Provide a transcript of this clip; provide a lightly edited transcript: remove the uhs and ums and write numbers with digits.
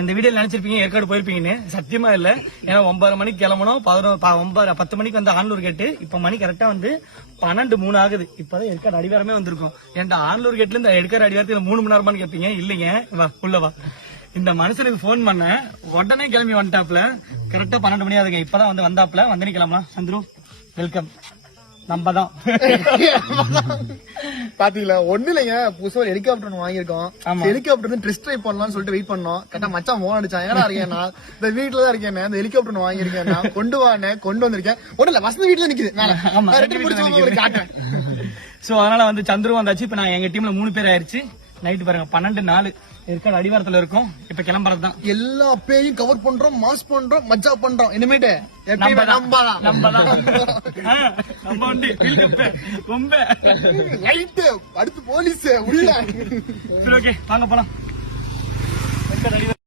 இந்த வீடியோ நினைச்சிருப்பீங்க ஏற்காடு போயிருப்பீங்கன்னு. சத்தியமா இல்ல. ஏன்னா 9:30 மணிக்கு கிளம்பணும், 10 மணிக்கு வந்து ஆன்லூர் கேட்டு. இப்ப மணி கரெக்டா வந்து 12:03 ஆகுது. இப்பதான் ஏற்காடு அடிவாரமே வந்திருக்கும். ஏன்டா ஆன்லூர் கேட்ல இருந்து ஏற்காடு அடிவாரத்துல 3 மணி நேரமான்னு கேட்பீங்க. இல்லைங்க, வா உள்ள வா. இந்த மனுஷனுக்கு போன் பண்ண உடனே கிளம்பி வந்துட்டாப்ல. கரெக்டா 12 மணி ஆகுதுங்க. இப்பதான் வந்து வந்தாப்ல. வந்தனி கிளம்பலாம். சந்துரு வெல்கம். நம்மதான் பாத்தீங்களா, ஒண்ணு இல்லைங்க, புதுசா ஒரு ஹெலிகாப்டர் வாங்கிருக்கோம். ஹெலிகாப்டர் வந்து டெஸ்ட் ட்ரைவ் பண்ணலாம்னு சொல்லிட்டு வெயிட் பண்ணோம். கரெக்டா மச்சான் போன் அடிச்சான். ஏன்னா இருக்கேன் நான் இந்த வீட்டுலதான் இருக்கேன். இந்த ஹெலிகாப்டர் வாங்கிருக்கேன், நான் கொண்டு வந்திருக்கேன். ஒண்ணு இல்ல, வசந்த வீட்டுல நிக்குது. காட்டுறேன். சோ அதனால வந்து சந்துரு வந்தாச்சு. இப்ப நான் எங்க டீம்ல 3 பேர் ஆயிருச்சு. நைட்டு பாருங்க 12:04 ஏற்காடு அடிவாரத்துல இருக்கும். இப்ப கிளம்புறதுதான். எல்லா பேயும் கவர் பண்றோம், மாஸ் பண்றோம், மஜா பண்றோம். இனிமேட்டு நம்ம வண்டி ரொம்ப லைட் அடுத்து போலீஸ் உள்ள. சரி, ஓகே வாங்க போலாம்.